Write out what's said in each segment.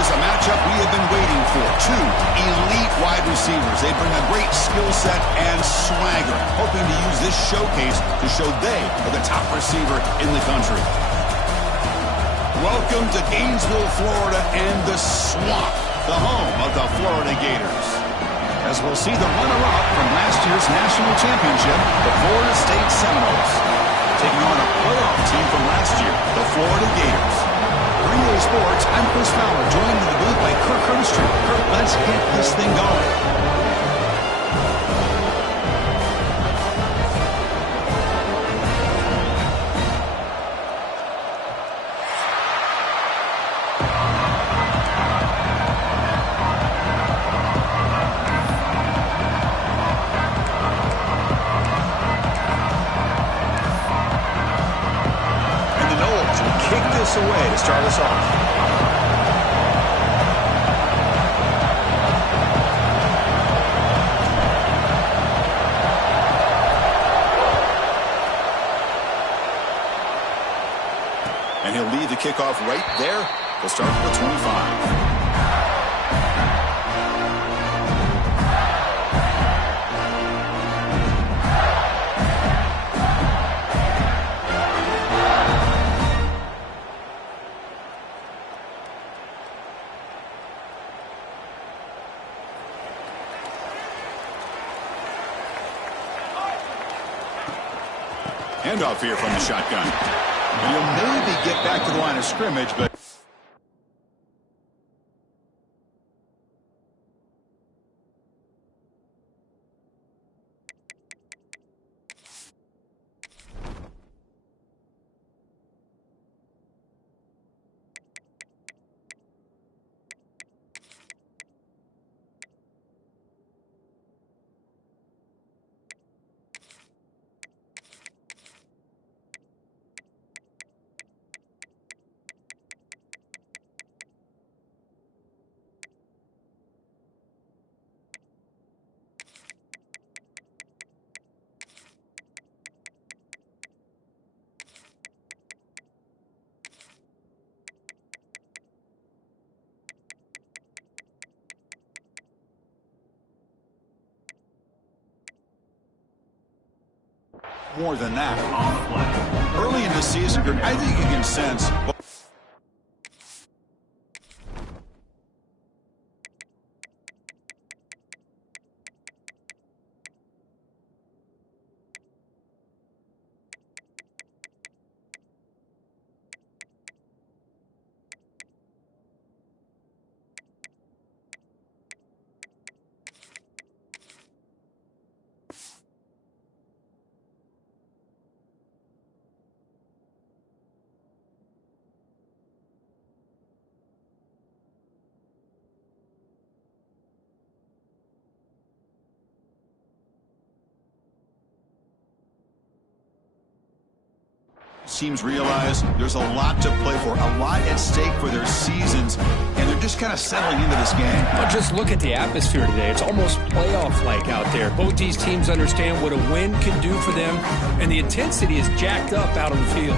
is a matchup we have been waiting for. Two elite wide receivers. They bring a great skill set and swagger, hoping to use this showcase to show they are the top receiver in the country. Welcome to Gainesville, Florida, and the Swamp, the home of the Florida Gators. As we'll see the runner-up from last year's national championship, the Florida State Seminoles, taking on a playoff team from last year, the Florida Gators. Green Day Sports, I'm Chris Fowler, joined in the booth by Kirk Herbstreit. Kirk, let's get this thing going. Away to start us off. And he'll lead the kickoff right there. He'll start with 25. Handoff here from the shotgun. And he'll maybe get back to the line of scrimmage, but more than that on the play. Early in the season, I think you can sense. Teams realize there's a lot to play for, a lot at stake for their seasons, and they're just kind of settling into this game. But just look at the atmosphere today. It's almost playoff-like out there. Both these teams understand what a win can do for them, and the intensity is jacked up out on the field.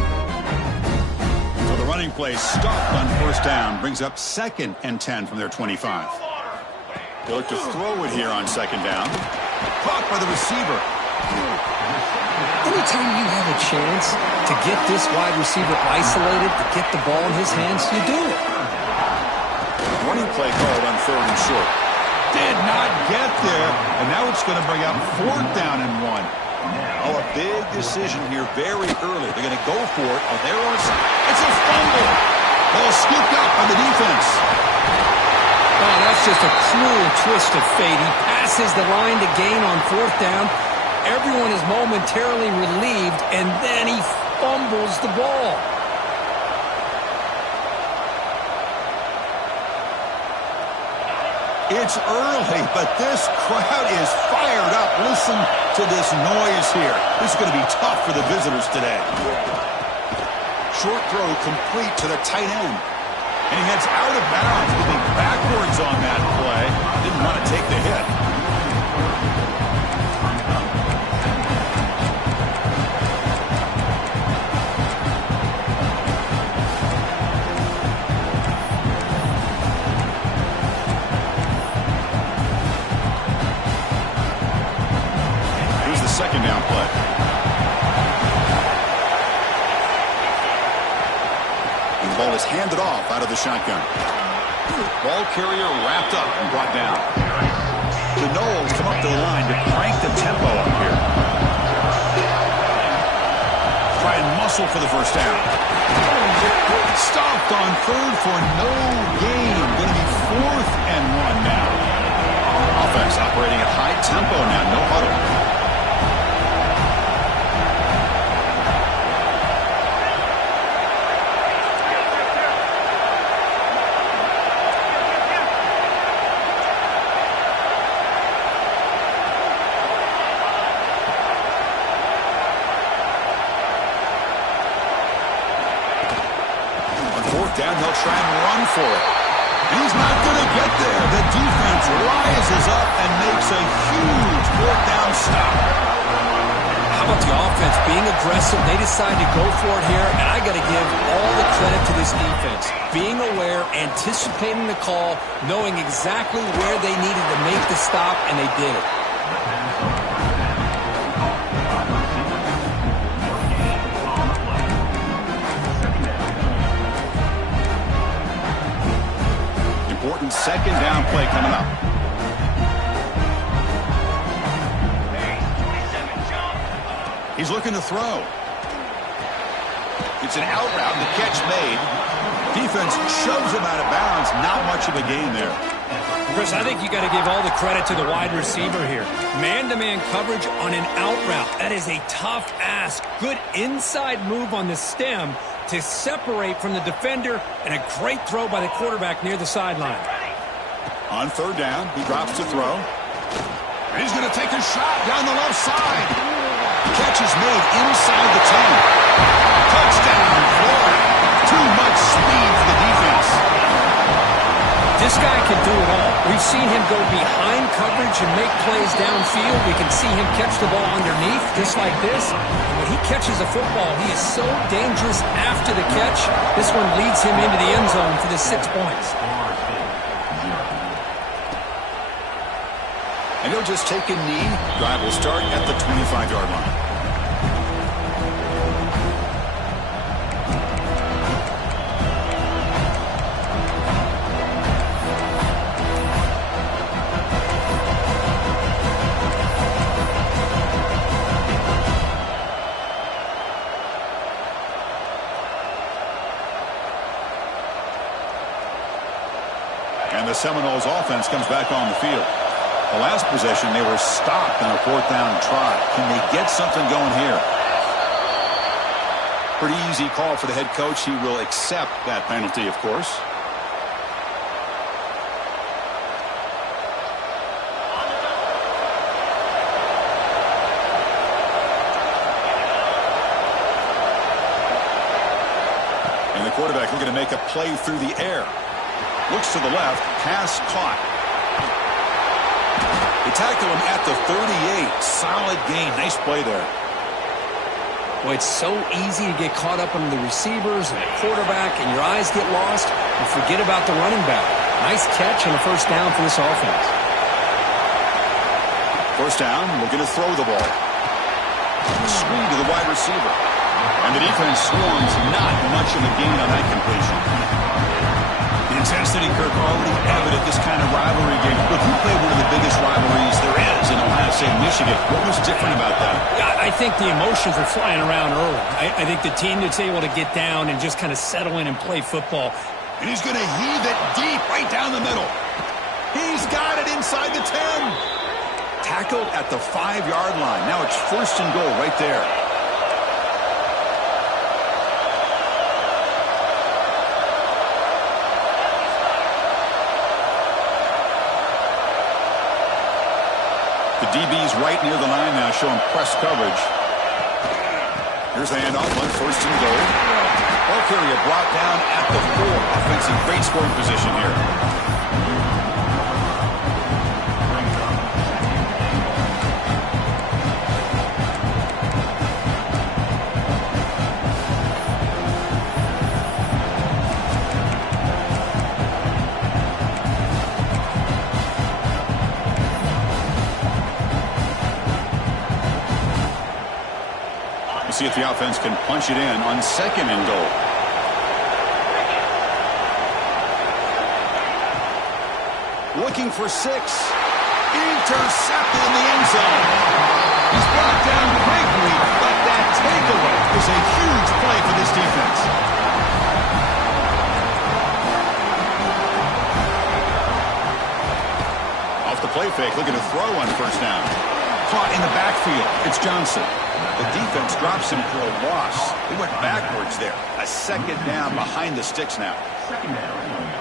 So the running play stopped on first down, brings up 2nd and 10 from their 25. They look to throw it here on 2nd down. Caught by the receiver. Anytime you have a chance to get this wide receiver isolated, to get the ball in his hands, you do it. Running play called on 3rd and short. Did not get there, and now it's going to bring up 4th down and 1. Oh, a big decision here very early. They're going to go for it on their own side. It's a fumble. Ball scooped up by the defense. Oh, that's just a cruel twist of fate. He passes the line to gain on 4th down. Everyone is momentarily relieved, and then he fumbles the ball. It's early, but this crowd is fired up. Listen to this noise here. This is going to be tough for the visitors today. Short throw complete to the tight end. And he heads out of bounds, moving backwards on that play. Didn't want to take the hit. ball is handed off out of the shotgun. Ball carrier wrapped up and brought down. The Noles come up to the line to crank the tempo up here. Try and muscle for the first down. Stopped on third for no gain. Going to be 4th and 1 now. Offense operating at high tempo now. No huddle. Down, he'll try and run for it. He's not going to get there. The defense rises up and makes a huge 4th down stop. How about the offense being aggressive? They decide to go for it here, and I got to give all the credit to this defense. Being aware, anticipating the call, knowing exactly where they needed to make the stop, and they did it. Important 2nd down play coming up. He's looking to throw. It's an out route, the catch made. Defense shoves him out of bounds. Not much of a gain there. Chris, I think you got to give all the credit to the wide receiver here. Man-to-man coverage on an out route. That is a tough ask. Good inside move on the stem to separate from the defender, and a great throw by the quarterback near the sideline. On 3rd down, he drops to throw. He's going to take a shot down the left side. Catch is made inside the 10. Touchdown, Florida. Too much speed for the defense. This guy can do it all. We've seen him go behind coverage and make plays downfield. We can see him catch the ball underneath, just like this. And when he catches a football, he is so dangerous after the catch. This one leads him into the end zone for the 6 points. And he'll just take a knee. Drive will start at the 25-yard line. And the Seminoles offense comes back on the field. The last possession, they were stopped on a 4th down try. Can they get something going here? Pretty easy call for the head coach. He will accept that penalty, of course. And the quarterback looking to make a play through the air. Looks to the left, pass caught. They tackle him at the 38. Solid gain. Nice play there. Well, it's so easy to get caught up under the receivers and the quarterback, and your eyes get lost. You forget about the running back. Nice catch and a 1st down for this offense. 1st down, looking to throw the ball. Screen to the wide receiver. And the defense swarms. Not much of a gain on that completion. The intensity, Kirk, already evident this kind of rivalry game. Look, you played one of the biggest rivalries there is in Ohio State and Michigan. What was different about that? I think the emotions were flying around early. I think the team that's able to get down and just kind of settle in and play football. And he's going to heave it deep right down the middle. He's got it inside the 10. Tackled at the 5-yard line. Now it's 1st and goal right there. The DB's right near the line now, showing press coverage. Here's the handoff on 1st and goal. Ball carrier brought down at the 4. Offensive great scoring position here. See if the offense can punch it in on 2nd and goal. Looking for 6. Intercepted in the end zone. He's brought down quickly, but that takeaway is a huge play for this defense. Off the play fake, looking to throw on first down. Caught in the backfield. It's Johnson. The defense drops him for a loss. He went backwards there. A second down behind the sticks now.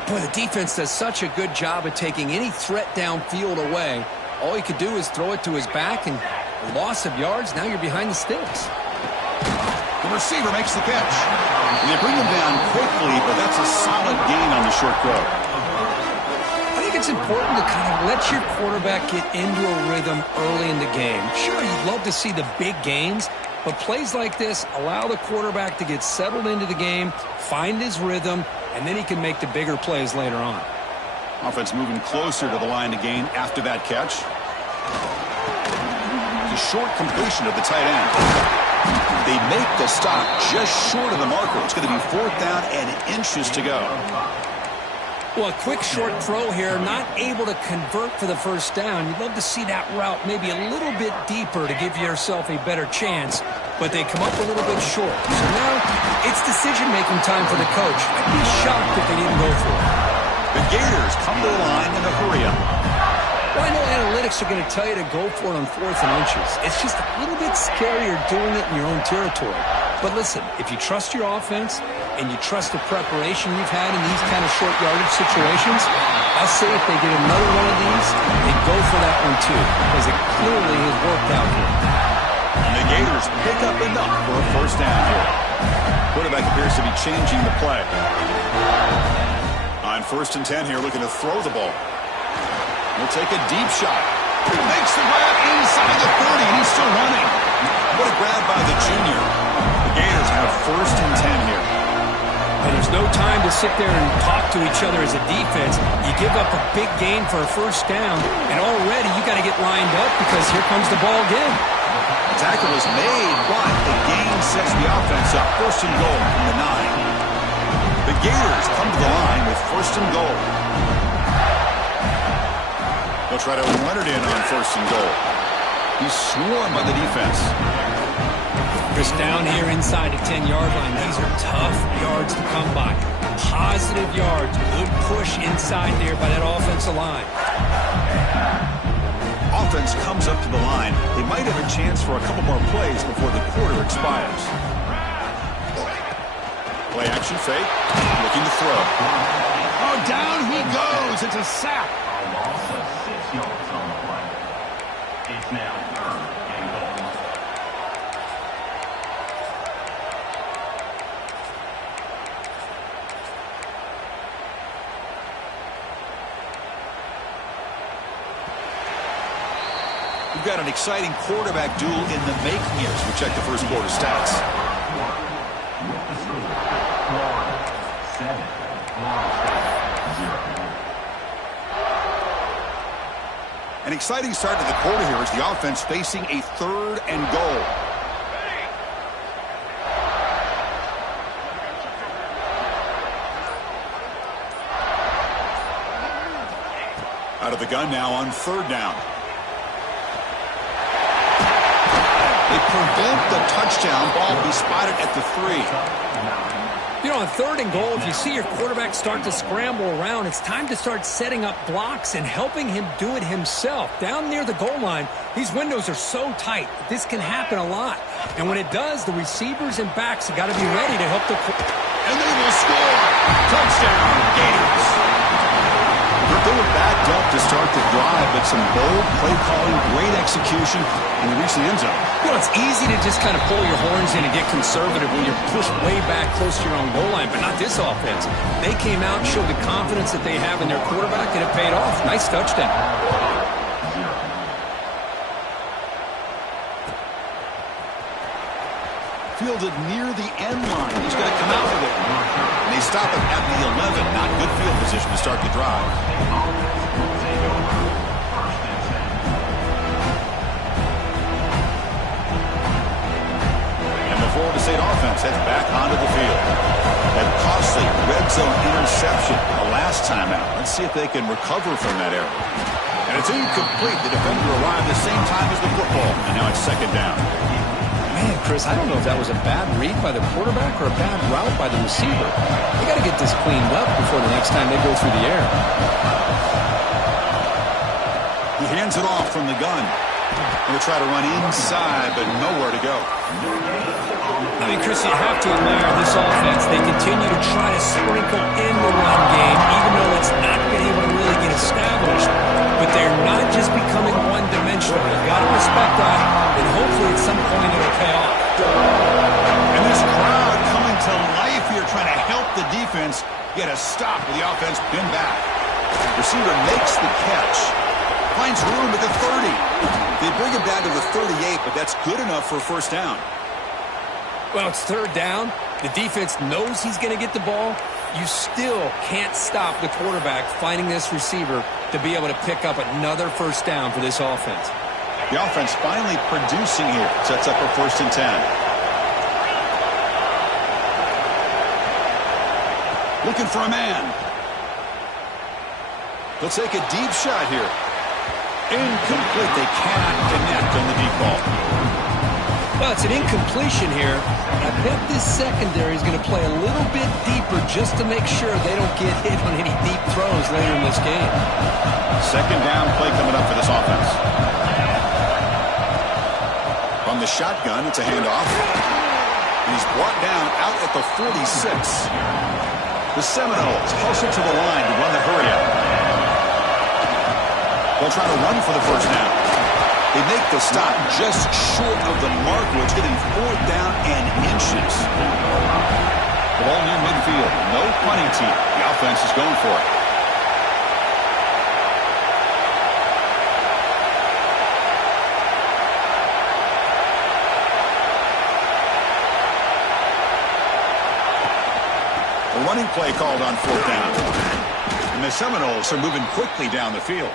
Boy, the defense does such a good job of taking any threat downfield away. All he could do is throw it to his back, and loss of yards, now you're behind the sticks. The receiver makes the catch. They bring him down quickly, but that's a solid gain on the short throw. I think it's important to kind of let your quarterback get into a rhythm early in the game. Sure, you'd love to see the big gains, but plays like this allow the quarterback to get settled into the game, find his rhythm, and then he can make the bigger plays later on. Offense moving closer to the line to gain after that catch. The short completion of the tight end. They make the stop just short of the marker. It's going to be 4th down and inches to go. Well, a quick short throw here, not able to convert for the first down. You'd love to see that route maybe a little bit deeper to give yourself a better chance, but they come up a little bit short. So now it's decision-making time for the coach. I'd be shocked if they didn't go for it. The Gators come to the line in a hurry-up. Well, I know analytics are going to tell you to go for it on 4th and inches. It's just a little bit scarier doing it in your own territory. But listen, if you trust your offense and you trust the preparation you've had in these kind of short yardage situations, I'll say if they get another one of these, they go for that one too, because it clearly has worked out here. And the Gators pick up enough for a first down here. Quarterback appears to be changing the play. On 1st and 10 here, looking to throw the ball. He'll take a deep shot. He makes the grab inside the 30, and he's still running. What a grab by the junior. The Gators have 1st and 10 here. And there's no time to sit there and talk to each other as a defense. You give up a big gain for a first down, and already you got to get lined up because here comes the ball again. The tackle is made, but the gain sets the offense up. 1st and goal from the 9. The Gators come to the line with 1st and goal. They'll try to run it in on 1st and goal. He's swarmed by the defense. Just down here inside the 10-yard line. These are tough yards to come by. Positive yards. Good push inside there by that offensive line. Offense comes up to the line. They might have a chance for a couple more plays before the quarter expires. Play action fake. Looking to throw. Oh, down he goes. It's a sack. It's now 3rd and goal. We've got an exciting quarterback duel in the making here as we check the first quarter stats. An exciting start to the quarter here as the offense facing a 3rd and goal. Out of the gun now on 3rd down. They prevent the touchdown. Ball will be spotted at the 3. You know, on 3rd and goal, if you see your quarterback start to scramble around, it's time to start setting up blocks and helping him do it himself. Down near the goal line, these windows are so tight. This can happen a lot. And when it does, the receivers and backs have got to be ready to help the... And they will score! Touchdown, Gators! They were backed up to start the drive, but some bold play calling, great execution, and they reached the end zone. You know, it's easy to just kind of pull your horns in and get conservative when you're pushed way back close to your own goal line, but not this offense. They came out and showed the confidence that they have in their quarterback, and it paid off. Nice touchdown. Fielded near the end line. He's going to come out with it. And they stop him at the 11. Not good field position to start the drive. And the Florida State offense heads back onto the field. That costly red zone interception the last time out. Let's see if they can recover from that error. And it's incomplete. The defender arrived the same time as the football, and now it's second down. Man, Chris, I don't know if that was a bad read by the quarterback or a bad route by the receiver. They got to get this cleaned up before the next time they go through the air. He hands it off from the gun. Going to try to run inside, but nowhere to go. I mean, Chris, you have to admire this offense. They continue to try to sprinkle in the run game, even though it's not been able to really get established. But they're not just becoming one-dimensional. You've got to respect that, and hopefully at some point it'll pay off. And this crowd coming to life here, trying to help the defense get a stop with the offense pinned back. Receiver makes the catch. Finds room at the 30. They bring him down to the 38, but that's good enough for a first down. Well, it's third down. The defense knows he's going to get the ball. You still can't stop the quarterback finding this receiver to be able to pick up another first down for this offense. The offense finally producing here. Sets up a 1st and 10. Looking for a man. They'll take a deep shot here. Incomplete. They cannot connect on the deep ball. Well, it's an incompletion here. I bet this secondary is going to play a little bit deeper just to make sure they don't get hit on any deep throws later in this game. Second down play coming up for this offense. From the shotgun, it's a handoff. He's brought down out at the 46. The Seminoles hustle to the line to run the hurry up. They'll try to run for the first down. They make the stop just short of the mark, which getting 4th down and inches. The ball near midfield. No punting team. The offense is going for it. A running play called on 4th down. And the Seminoles are moving quickly down the field.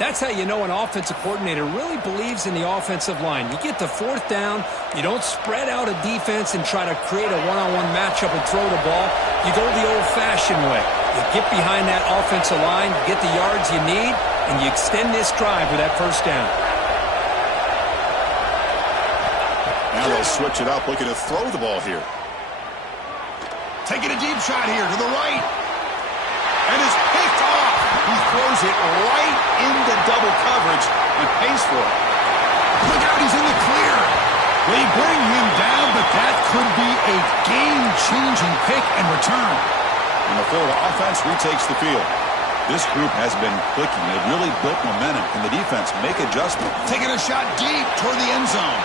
That's how you know an offensive coordinator really believes in the offensive line. You get to 4th down, you don't spread out a defense and try to create a one-on-one matchup and throw the ball. You go the old-fashioned way. You get behind that offensive line, you get the yards you need, and you extend this drive with that first down. Now they'll switch it up, looking to throw the ball here. Taking a deep shot here to the right. And is picked off. He throws it right into double coverage and pays for it. Look out, he's in the clear. They bring him down, but that could be a game-changing pick and return. And the Florida offense retakes the field. This group has been clicking. They've really built momentum. Can the defense make adjustment? Taking a shot deep toward the end zone.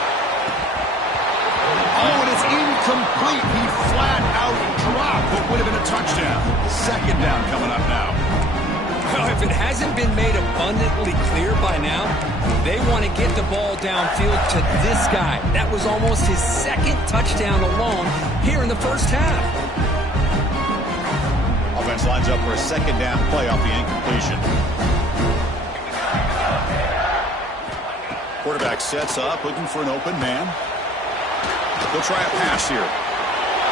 Oh, and it's incomplete. He flat out dropped what would have been a touchdown. Second down coming up now. Well, if it hasn't been made abundantly clear by now, they want to get the ball downfield to this guy. That was almost his 2nd touchdown alone here in the first half. Offense lines up for a second down play off the incompletion. Quarterback sets up, looking for an open man. He'll try a pass here.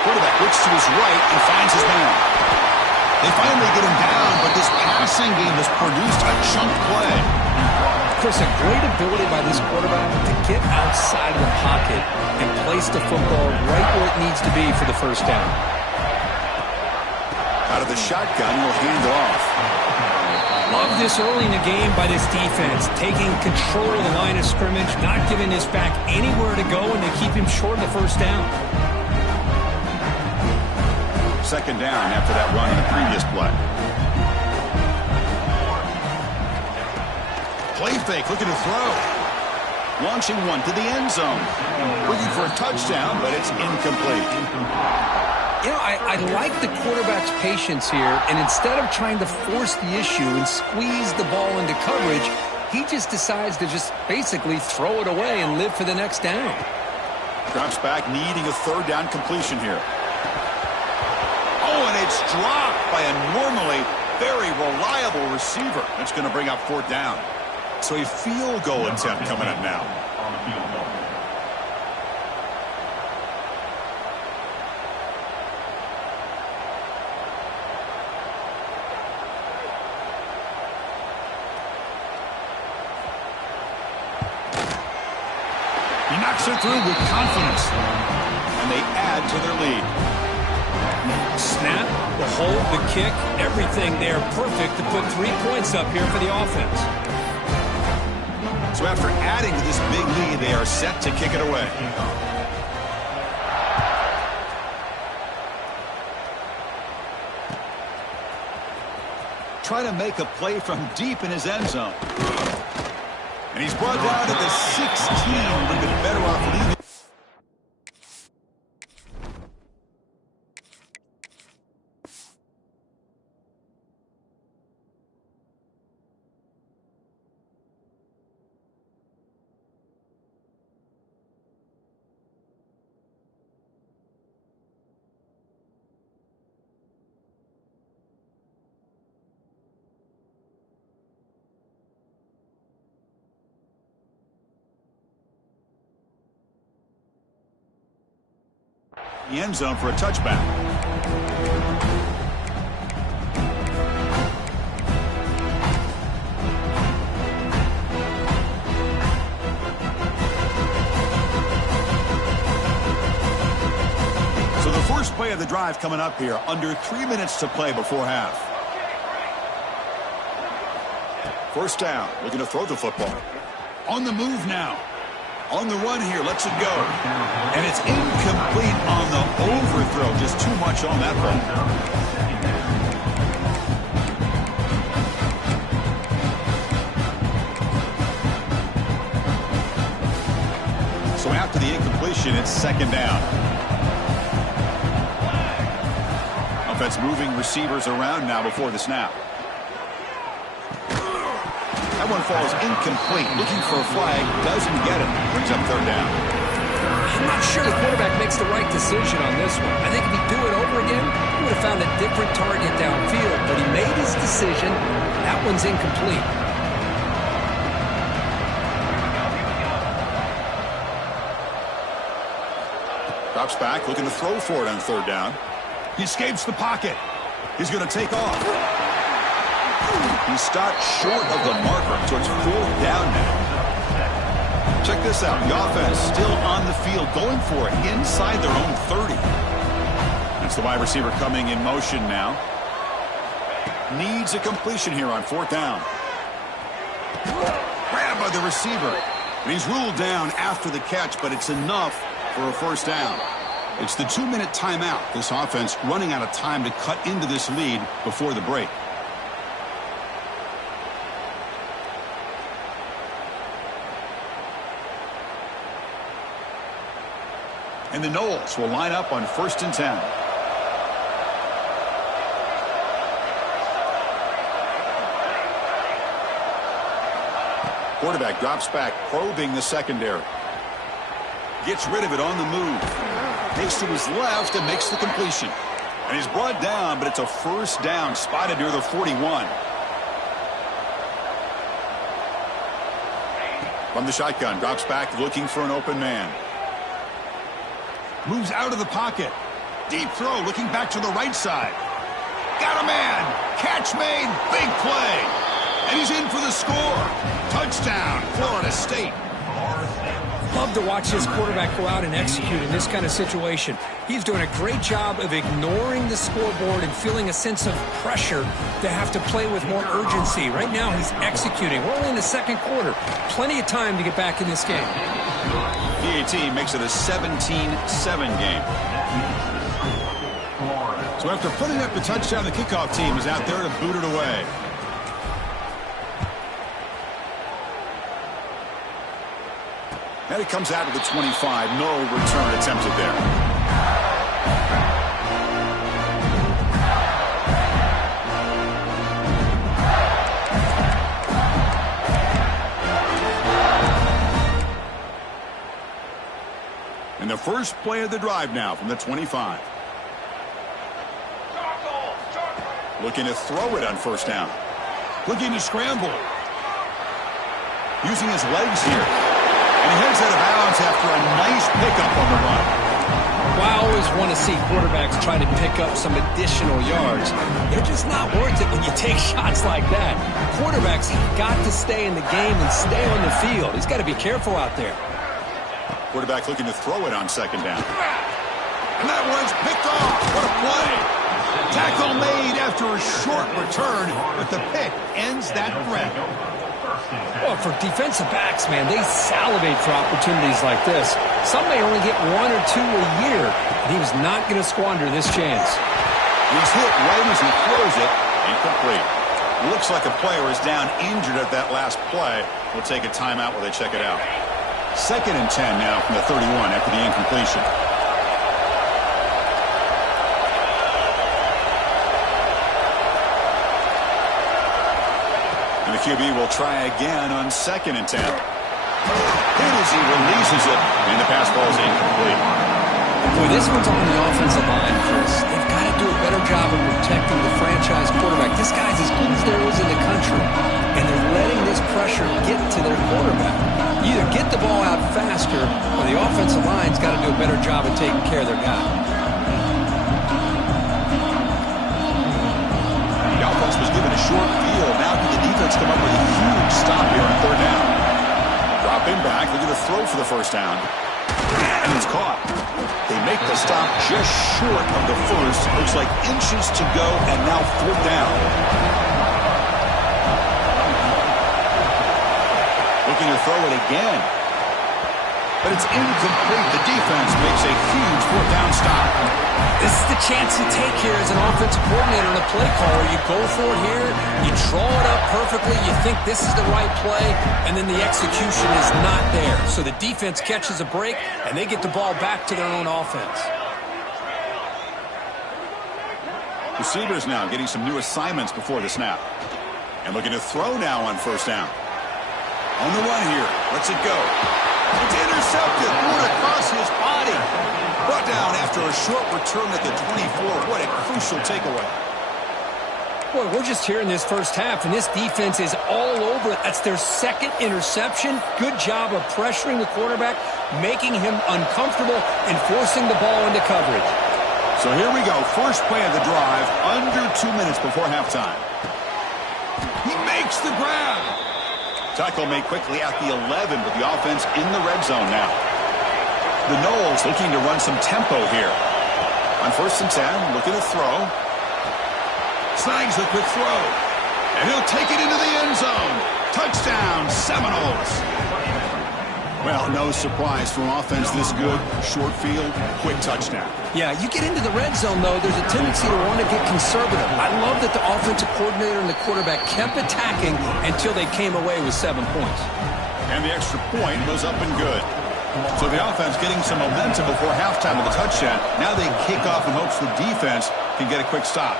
Quarterback looks to his right and finds his man. They finally get him down, but this passing game has produced a chunk play. Chris, a great ability by this quarterback to get outside of the pocket and place the football right where it needs to be for the first down. Out of the shotgun, he'll hand it off. Love this early in the game by this defense, taking control of the line of scrimmage, not giving this back anywhere to go, and they keep him short of the first down. Second down after that run in the previous play. Play fake, looking to throw. Launching one to the end zone. Looking for a touchdown, but it's incomplete. You know, I like the quarterback's patience here, and instead of trying to force the issue and squeeze the ball into coverage, he just decides to just basically throw it away and live for the next down. Drops back, needing a 3rd down completion here. Oh, and it's dropped by a normally very reliable receiver. That's going to bring up 4th down. So a field goal attempt coming up now. On the field goal. Puts it through with confidence. And they add to their lead. Snap, the hold, the kick, everything there perfect to put 3 points up here for the offense. So after adding to this big lead, they are set to kick it away. Try to make a play from deep in his end zone. And he's brought down to the 16. A little bit better off leaving. The end zone for a touchback. So the first play of the drive coming up here. Under 3 minutes to play before half. First down. Looking to throw the football. On the move now. On the run here, lets it go. And it's incomplete on the overthrow. Just too much on that play. So after the incompletion, it's second down. Offense moving receivers around now before the snap. That one falls incomplete. Looking for a flag. Doesn't get it. Brings up third down. I'm not sure the quarterback makes the right decision on this one. I think if he'd do it over again, he would have found a different target downfield. But he made his decision. That one's incomplete. Drops back. Looking to throw for it on third down. He escapes the pocket. He's going to take off. He stopped short of the marker, so it's fourth down now. Check this out. The offense still on the field, going for it inside their own 30. That's the wide receiver coming in motion now. Needs a completion here on fourth down. Grabbed by the receiver. And he's ruled down after the catch, but it's enough for a first down. It's the 2-minute timeout. This offense running out of time to cut into this lead before the break. And the Knowles will line up on 1st and 10. Quarterback drops back, probing the secondary. Gets rid of it on the move. Takes to his left and makes the completion. And he's brought down, but it's a first down, spotted near the 41. From the shotgun, drops back, looking for an open man. Moves out of the pocket. Deep throw, looking back to the right side. Got a man. Catch made. Big play. And he's in for the score. Touchdown, Florida State. Love to watch his quarterback go out and execute in this kind of situation. He's doing a great job of ignoring the scoreboard and feeling a sense of pressure to have to play with more urgency. Right now, he's executing. We're only in the second quarter. Plenty of time to get back in this game. PAT makes it a 17-7 game. So after putting up the touchdown, the kickoff team is out there to boot it away. And it comes out to the 25. No return attempted there. And the first play of the drive now from the 25. Looking to throw it on first down. Looking to scramble. Using his legs here. And he heads out of bounds after a nice pickup on the run. Well, I always want to see quarterbacks try to pick up some additional yards. They're just not worth it when you take shots like that. Quarterbacks have got to stay in the game and stay on the field. He's got to be careful out there. Quarterback looking to throw it on second down. And that one's picked off. What a play. Tackle made after a short return, but the pick ends that threat. Well, for defensive backs, man, they salivate for opportunities like this. Some may only get 1 or 2 a year, and he was not going to squander this chance. He's hit right as he throws it. Incomplete. Looks like a player is down injured at that last play. We'll take a timeout while they check it out. 2nd and 10 now from the 31 after the incompletion. And the QB will try again on 2nd and 10. Hit as he releases it, and the pass ball is incomplete. Boy, this one's on the offensive line, Chris. They've got to do a better job of protecting the franchise quarterback. This guy's as good as there is in the country, and they're letting this pressure get to their quarterback. You either get the ball out faster, or the offensive line's got to do a better job of taking care of their guy. The offense was given a short field. Now can the defense come up with a huge stop here on 3rd down? Dropping back, looking to throw for the 1st down. And it's caught. They make the stop just short of the 1st. Looks like inches to go, and now 4th down. Looking to throw it again. But it's incomplete. The defense makes a huge 4th down stop. This is the chance you take here as an offensive coordinator and a play caller. You go for it here, you draw it up perfectly, you think this is the right play, and then the execution is not there. So the defense catches a break, and they get the ball back to their own offense. Receivers now getting some new assignments before the snap. And looking to throw now on 1st down. On the run here. Lets it go. It's intercepted. Right across his body. Brought down after a short return at the 24. What a crucial takeaway. Boy, we're just here in this 1st half, and this defense is all over it. That's their 2nd interception. Good job of pressuring the quarterback, making him uncomfortable, and forcing the ball into coverage. So here we go. First play of the drive, under 2 minutes before halftime. He makes the grab. Tackle made quickly at the 11, but the offense in the red zone now. The Noles looking to run some tempo here. On 1st and 10, looking to throw. Snags the quick throw. And he'll take it into the end zone. Touchdown, Seminoles. Well, no surprise from offense this good. Short field, quick touchdown. Yeah, you get into the red zone, though, there's a tendency to want to get conservative. I love that the offensive coordinator and the quarterback kept attacking until they came away with 7 points. And the extra point was up and good. So the offense getting some momentum before halftime with a touchdown. Now they kick off in hopes the defense can get a quick stop.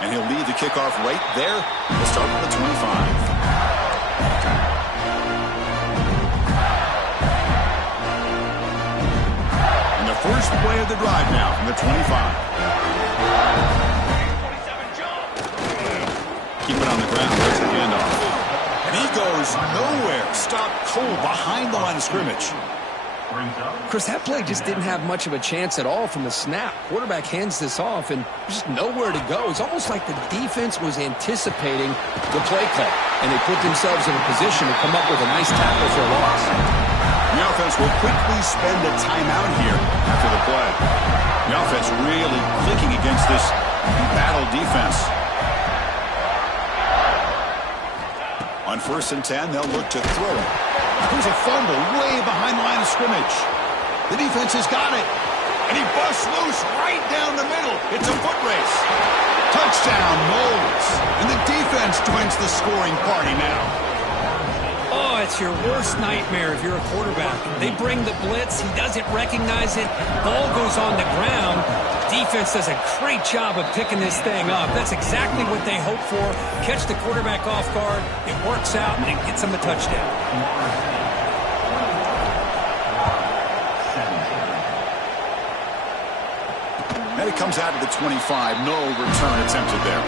And he'll lead the kickoff right there. We'll start with the 25. First play of the drive now from the 25. Keep it on the ground. There's the handoff. And he goes nowhere. Stopped cold behind the line of scrimmage. Chris, that play just didn't have much of a chance at all from the snap. Quarterback hands this off, and there's just nowhere to go. It's almost like the defense was anticipating the play call, and they put themselves in a position to come up with a nice tackle for a loss. The offense will quickly spend a timeout here after the play. The offense really clicking against this battle defense. On 1st and 10, they'll look to throw it. There's a fumble way behind the line of scrimmage. The defense has got it. And he busts loose right down the middle. It's a foot race. Touchdown, Noles. And the defense joins the scoring party now. Oh, it's your worst nightmare if you're a quarterback. They bring the blitz. He doesn't recognize it. Ball goes on the ground. Defense does a great job of picking this thing up. That's exactly what they hope for. Catch the quarterback off guard. It works out, and it gets them a touchdown. And it comes out to the 25. No return attempted there.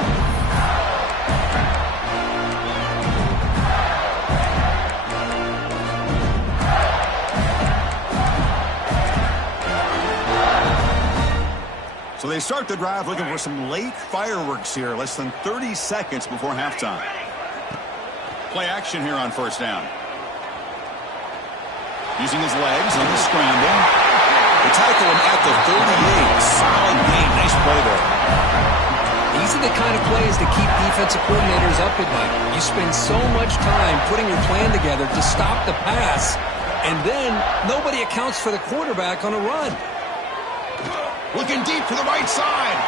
So they start the drive looking for some late fireworks here. Less than 30 seconds before halftime. Play action here on 1st down. Using his legs on the scramble. They tackle him at the 38. Solid gain. Nice play there. These are the kind of plays that keep defensive coordinators up at night. You spend so much time putting your plan together to stop the pass, and then nobody accounts for the quarterback on a run. Looking deep to the right side.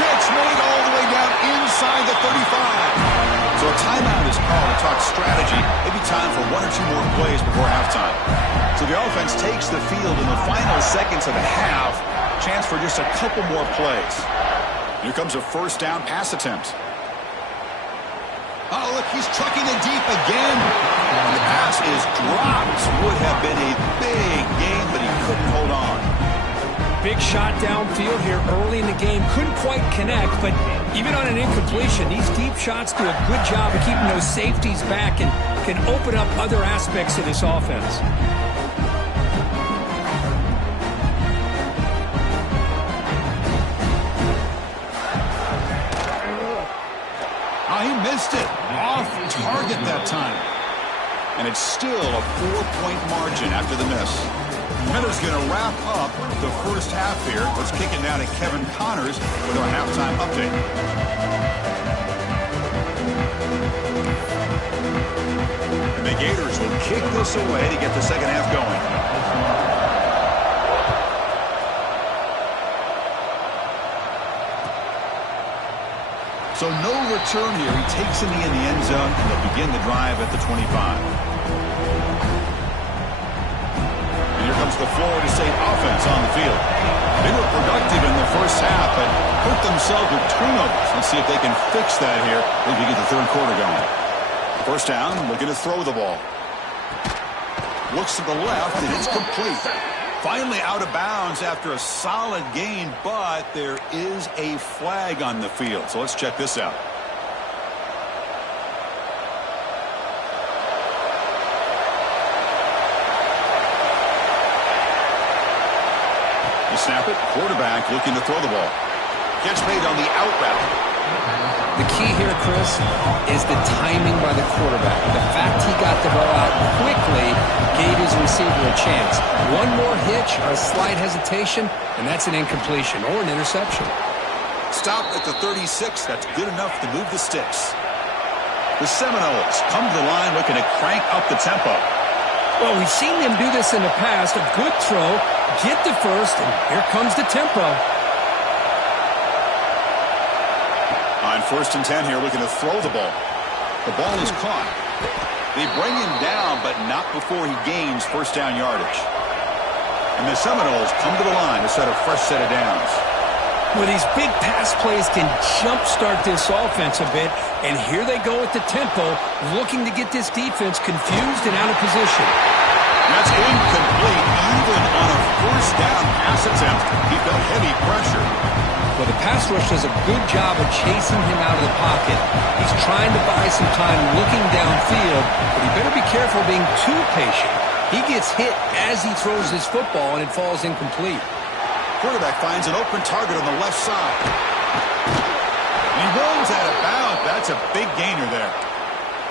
Catch made all the way down inside the 35. So a timeout is called to talk strategy. Maybe time for one or two more plays before halftime. So the offense takes the field in the final seconds of the half. Chance for just a couple more plays. Here comes a first down pass attempt. Oh, look, he's trucking it deep again. And the pass is dropped. Would have been a big gain, but he couldn't hold on. Big shot downfield here early in the game. Couldn't quite connect, but even on an incompletion, these deep shots do a good job of keeping those safeties back and can open up other aspects of this offense. He missed it. Off target that time. And it's still a 4-point margin after the miss. Miller's going to wrap up the first half here. Let's kick it now to Kevin Connors with our halftime update. And the Gators will kick this away to get the second half going. So no return here. He takes it in the end zone, and they'll begin the drive at the 25. And here comes the Florida State offense on the field. They were productive in the first half, but hurt themselves with turnovers. Let's see if they can fix that here as we get the third quarter going. First down, looking to throw the ball. Looks to the left, and it's complete. Finally out of bounds after a solid gain, but there is a flag on the field. So let's check this out. You snap it, quarterback looking to throw the ball. Catch made on the out route. The key here, Chris, is the timing by the quarterback. The fact he got the ball out quickly gave his receiver a chance. One more hitch or a slight hesitation, and that's an incompletion or an interception. Stop at the 36. That's good enough to move the sticks. The Seminoles come to the line looking to crank up the tempo. Well, we've seen them do this in the past. A good throw, get the first, and here comes the tempo. On 1st and 10 here, looking to throw the ball. The ball is caught. They bring him down, but not before he gains first down yardage. And the Seminoles come to the line to set a fresh set of downs. Well, these big pass plays can jumpstart this offense a bit, and here they go at the tempo, looking to get this defense confused and out of position. That's incomplete, even on a first down pass attempt. He felt heavy pressure. Well, the pass rush does a good job of chasing him out of the pocket. He's trying to buy some time looking downfield, but he better be careful being too patient. He gets hit as he throws his football, and it falls incomplete. Quarterback finds an open target on the left side. And he rolls out of bounds. That's a big gainer there.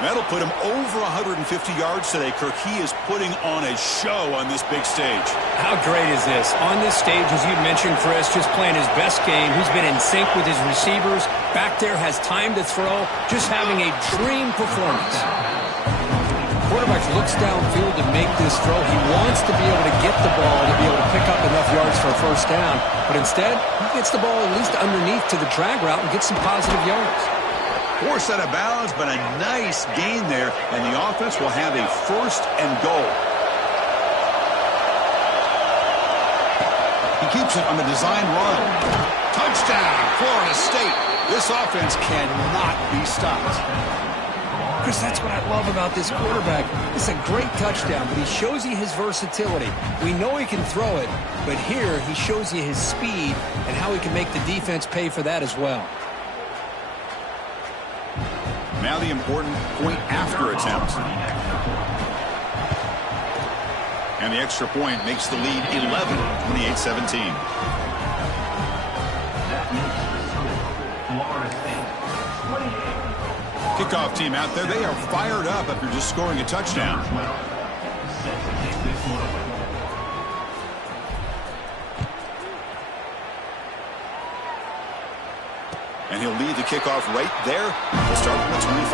That'll put him over 150 yards today. Kirk, he is putting on a show on this big stage. How great is this? On this stage, as you mentioned, Chris, just playing his best game. He's been in sync with his receivers. Back there, has time to throw. Just having a dream performance. Quarterback looks downfield to make this throw. He wants to be able to get the ball to be able to pick up enough yards for a first down. But instead, he gets the ball at least underneath to the drag route and gets some positive yards. Forced out of bounds, but a nice gain there, and the offense will have a first and goal. He keeps it on the design run. Touchdown, Florida State. This offense cannot be stopped. Chris, that's what I love about this quarterback. It's a great touchdown, but he shows you his versatility. We know he can throw it, but here he shows you his speed and how he can make the defense pay for that as well. Now the important point after attempt. And the extra point makes the lead 11, 28-17. Kickoff team out there, they are fired up after just scoring a touchdown. Set to take this one away. And he'll lead the kickoff right there. We'll start from the 25.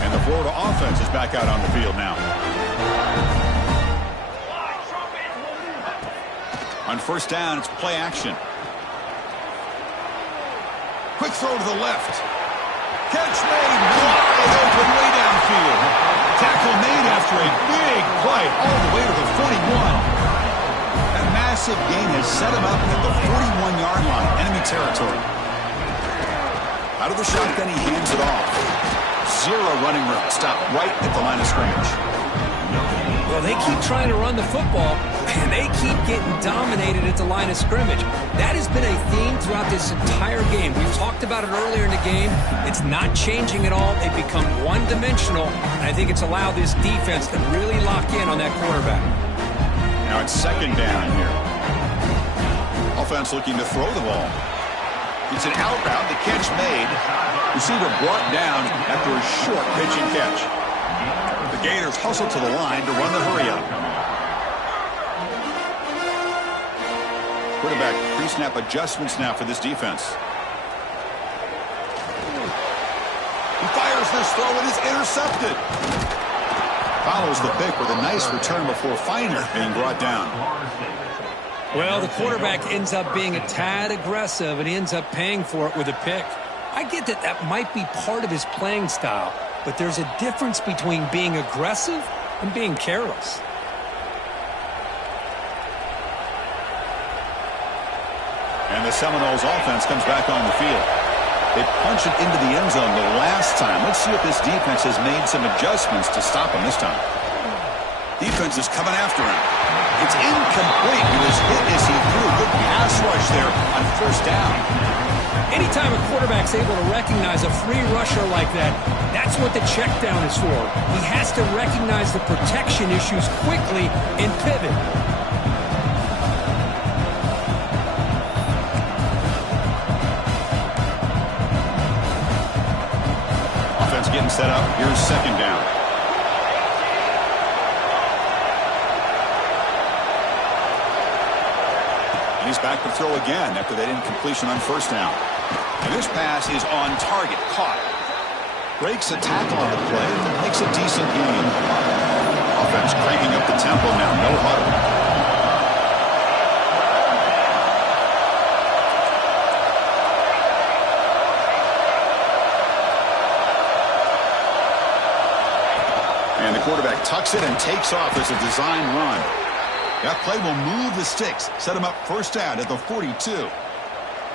And the Florida offense is back out on the field now. On first down, it's play action. Quick throw to the left. Catch made wide open way downfield. Tackle made after a big play all the way to the 41. That massive gain has set him up at the 41-yard line, enemy territory. Out of the shotgun, he hands it off. Zero running room. Stop right at the line of scrimmage. Well, they keep trying to run the football, and they keep getting dominated at the line of scrimmage. That has been a theme throughout this entire game. We've talked about it earlier in the game. It's not changing at all. They've become one-dimensional, and I think it's allowed this defense to really lock in on that quarterback. Now it's second down here. Offense looking to throw the ball. It's an out route. The catch made. Receiver brought down after a short pitch and catch. The Gators hustle to the line to run the hurry-up. Quarterback pre-snap adjustments now for this defense. He fires this throw and is intercepted. Follows the pick with a nice return before finally being brought down. Well, the quarterback ends up being a tad aggressive, and he ends up paying for it with a pick. I get that that might be part of his playing style, but there's a difference between being aggressive and being careless. And the Seminoles offense comes back on the field. They punch it into the end zone the last time. Let's see if this defense has made some adjustments to stop him this time. Defense is coming after him. It's incomplete. He was hit as he threw. Good pass rush there on first down. Anytime a quarterback's able to recognize a free rusher like that, that's what the check down is for. He has to recognize the protection issues quickly and pivot. Offense getting set up. Here's second down. He's back to throw again after that incompletion on first down. And this pass is on target. Caught. Breaks a tackle on the play. Makes a decent gain. Offense cranking up the tempo now. No huddle. And the quarterback tucks it and takes off as a design run. That play will move the sticks, set him up first down at the 42.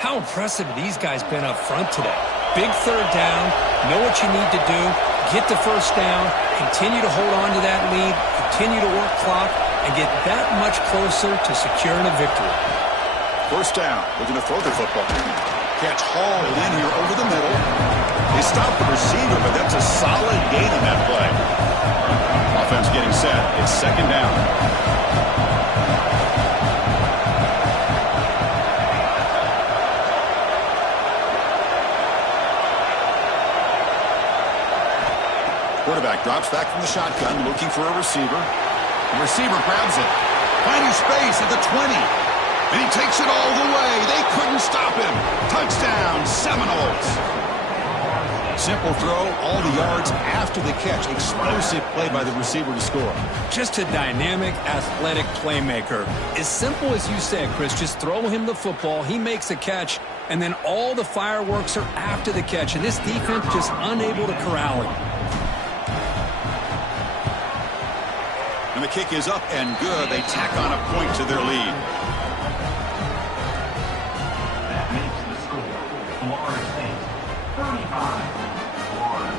How impressive have these guys been up front today? Big third down, know what you need to do, get the first down, continue to hold on to that lead, continue to work clock, and get that much closer to securing a victory. First down, looking to throw the football. Catch hauled in here over the middle. They stop the receiver, but that's a solid gain on that play. Offense getting set. It's second down. Quarterback drops back from the shotgun, looking for a receiver. The receiver grabs it. Finding space at the 20. And he takes it all the way. They couldn't stop him. Touchdown, Seminoles. Simple throw, all the yards after the catch. Explosive play by the receiver to score. Just a dynamic, athletic playmaker. As simple as you said, Chris, just throw him the football, he makes a catch, and then all the fireworks are after the catch. And this defense just unable to corral him. And the kick is up and good. They tack on a point to their lead. That makes the score Florida State 35, Florida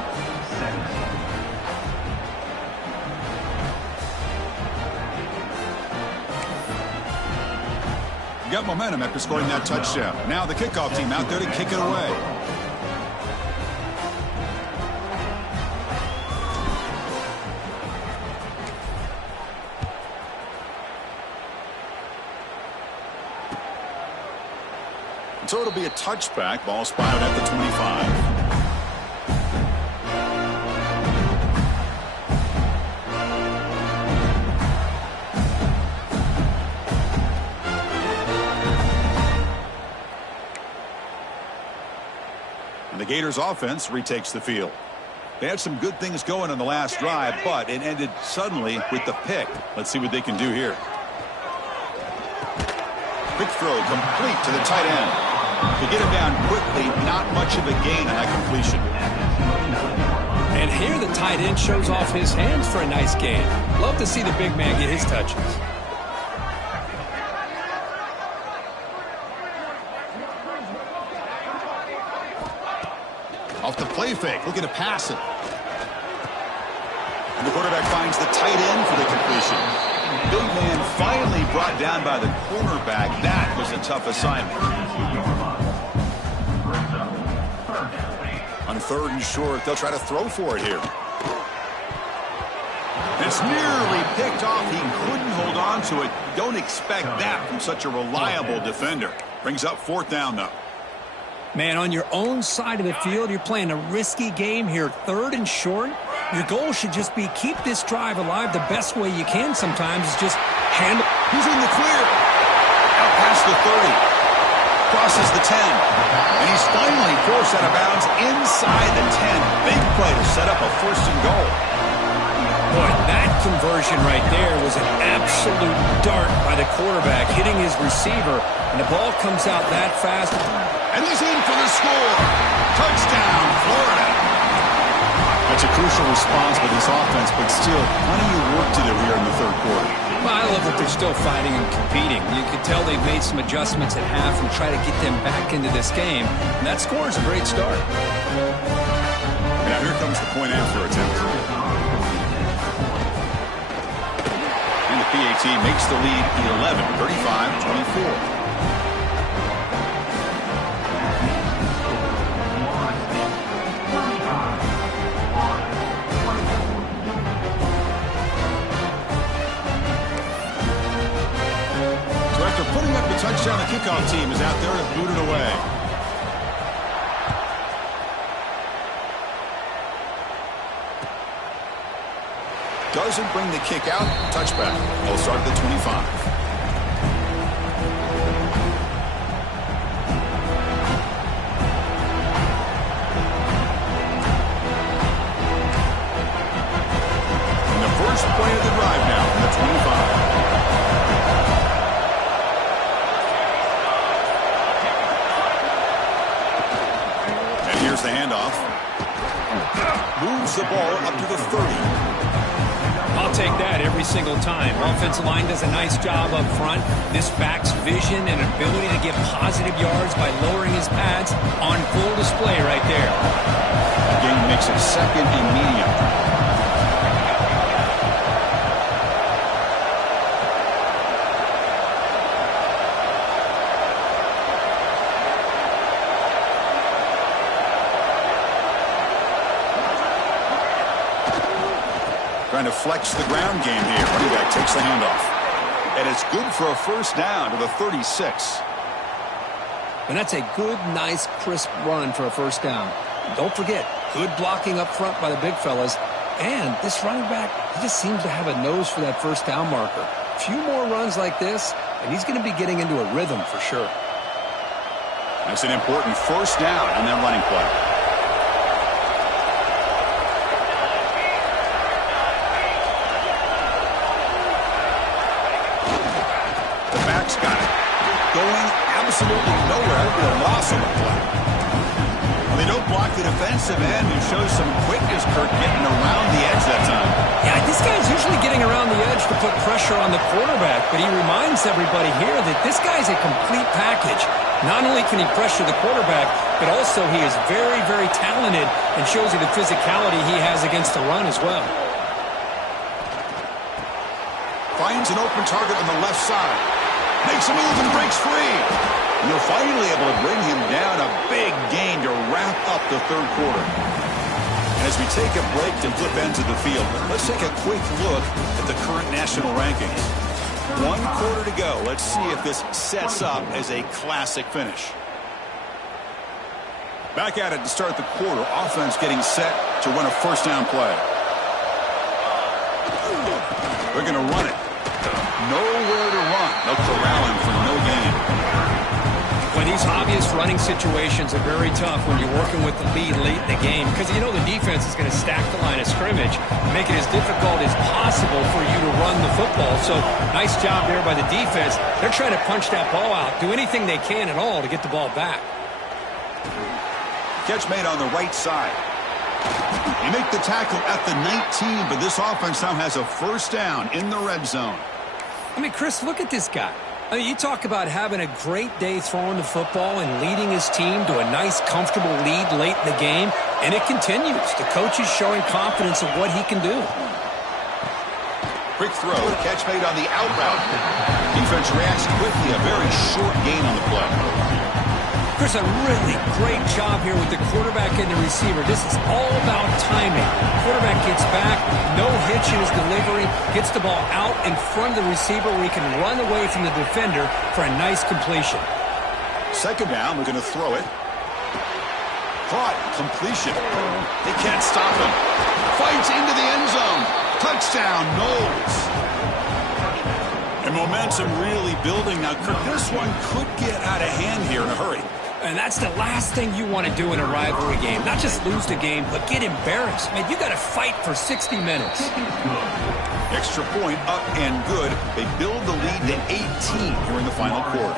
17. Got momentum after scoring that touchdown. Now the kickoff team out there to kick it away. So it'll be a touchback. Ball spotted at the 25. Gators offense retakes the field. They had some good things going in the last drive, but it ended suddenly with the pick. Let's see what they can do here. Quick throw complete to the tight end. To get him down quickly, not much of a gain on that completion. And here the tight end shows off his hands for a nice gain. Love to see the big man get his touches. Off the play fake, looking to pass it. And the quarterback finds the tight end for the completion. Big man finally brought down by the cornerback. That was a tough assignment. On 3rd and short, they'll try to throw for it here. It's nearly picked off. He couldn't hold on to it. Don't expect that from such a reliable defender. Brings up 4th down, though. Man, on your own side of the field, you're playing a risky game here. 3rd and short. Your goal should just be keep this drive alive the best way you can sometimes. Is just handle. He's in the clear. Out past the 30. Crosses the 10. And he's finally forced out of bounds inside the 10. Big play to set up a 1st and goal. Boy, that conversion right there was an absolute dart by the quarterback, hitting his receiver, and the ball comes out that fast. And he's in for the score. Touchdown, Florida. That's a crucial response by this offense, but still plenty of work to do here in the 3rd quarter. Well, I love that they're still fighting and competing. You can tell they've made some adjustments at half and try to get them back into this game. And that score is a great start. Now here comes the point after attempt. And the PAT makes the lead 11, 35-24. Putting up the touchdown, the kickoff team is out there to boot it away. Doesn't bring the kick out. Touchback. They'll start at the 25. And the first play of the drive now from the 25. Here's the handoff. Moves the ball up to the 30. I'll take that every single time. Offensive line does a nice job up front. This back's vision and ability to get positive yards by lowering his pads on full display right there. The game makes it 2nd and medium. Trying to flex the ground game here. Running back takes the handoff. And it's good for a 1st down to the 36. And that's a good, nice, crisp run for a 1st down. Don't forget, good blocking up front by the big fellas. And this running back, he just seems to have a nose for that 1st down marker. A few more runs like this, and he's going to be getting into a rhythm for sure. That's an important 1st down on that running play. Got it. Going absolutely nowhere with a loss on the play. Well, they don't block the defensive end, who shows some quickness, Kirk, getting around the edge that time. Yeah, this guy's usually getting around the edge to put pressure on the quarterback, but he reminds everybody here that this guy's a complete package. Not only can he pressure the quarterback, but also he is very, very talented and shows you the physicality he has against the run as well. Finds an open target on the left side. Makes a move and breaks free. And they're finally able to bring him down. A big gain to wrap up the 3rd quarter. And as we take a break to flip ends of the field, let's take a quick look at the current national rankings. 1 quarter to go. Let's see if this sets up as a classic finish. Back at it to start the quarter. Offense getting set to run a 1st down play. They're going to run it. Nowhere to run. They'll corral him for no gain. When he's obviously obvious running situations are very tough when you're working with the lead late in the game because you know the defense is going to stack the line of scrimmage, make it as difficult as possible for you to run the football. So nice job there by the defense. They're trying to punch that ball out, do anything they can at all to get the ball back. Catch made on the right side. They make the tackle at the 19, but this offense now has a first down in the red zone. I mean, Chris, look at this guy. I mean, you talk about having a great day throwing the football and leading his team to a nice, comfortable lead late in the game, and it continues. The coach is showing confidence of what he can do. Quick throw, catch made on the out route. Defense reacts quickly, a very short gain on the play. Chris, a really great job here with the quarterback and the receiver. This is all about timing. Quarterback gets back, no hitch in his delivery, gets the ball out in front of the receiver where he can run away from the defender for a nice completion. Second down, we're going to throw it. Caught, completion. They can't stop him. Fights into the end zone. Touchdown, Knowles. And momentum really building now. This one could get out of hand here in a hurry. And that's the last thing you want to do in a rivalry game. Not just lose the game, but get embarrassed. Man, you got to fight for 60 minutes. Extra point up and good. They build the lead to 18 here in the final quarter.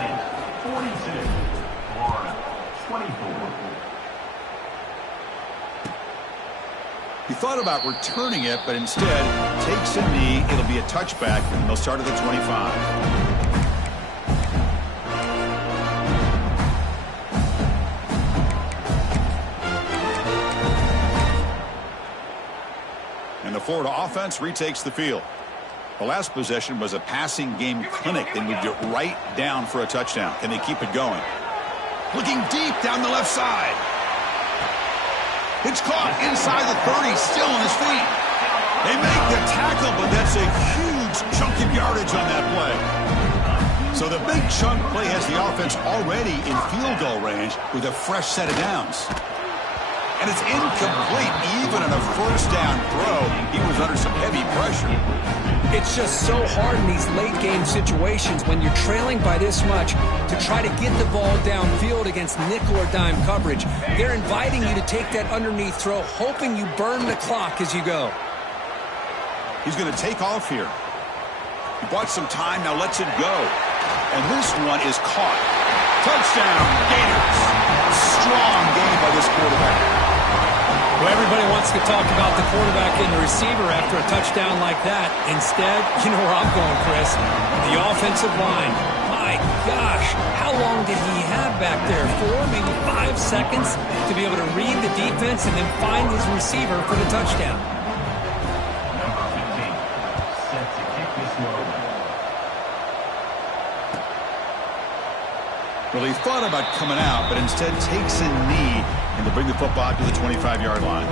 46, 24. He thought about returning it, but instead takes a knee. It'll be a touchback, and they'll start at the 25. And the Florida offense retakes the field. The last possession was a passing game clinic. They moved it right down for a touchdown. Can they keep it going? Looking deep down the left side. It's caught inside the 30, still on his feet. They make the tackle, but that's a huge chunk of yardage on that play. So the big chunk play has the offense already in field goal range with a fresh set of downs. And it's incomplete. Even in a first down throw, he was under some heavy pressure. It's just so hard in these late game situations when you're trailing by this much to try to get the ball downfield against nickel or dime coverage. They're inviting you to take that underneath throw, hoping you burn the clock as you go. He's going to take off here. He bought some time, now lets it go. And this one is caught. Touchdown, Gators. Strong game by this quarterback. Well, everybody wants to talk about the quarterback and the receiver after a touchdown like that. Instead, you know where I'm going, Chris. The offensive line. My gosh, how long did he have back there? 4, maybe 5 seconds to be able to read the defense and then find his receiver for the touchdown. Number 15, set to kick this one away. Well, he thought about coming out, but instead takes a knee and to bring the football to the 25-yard line.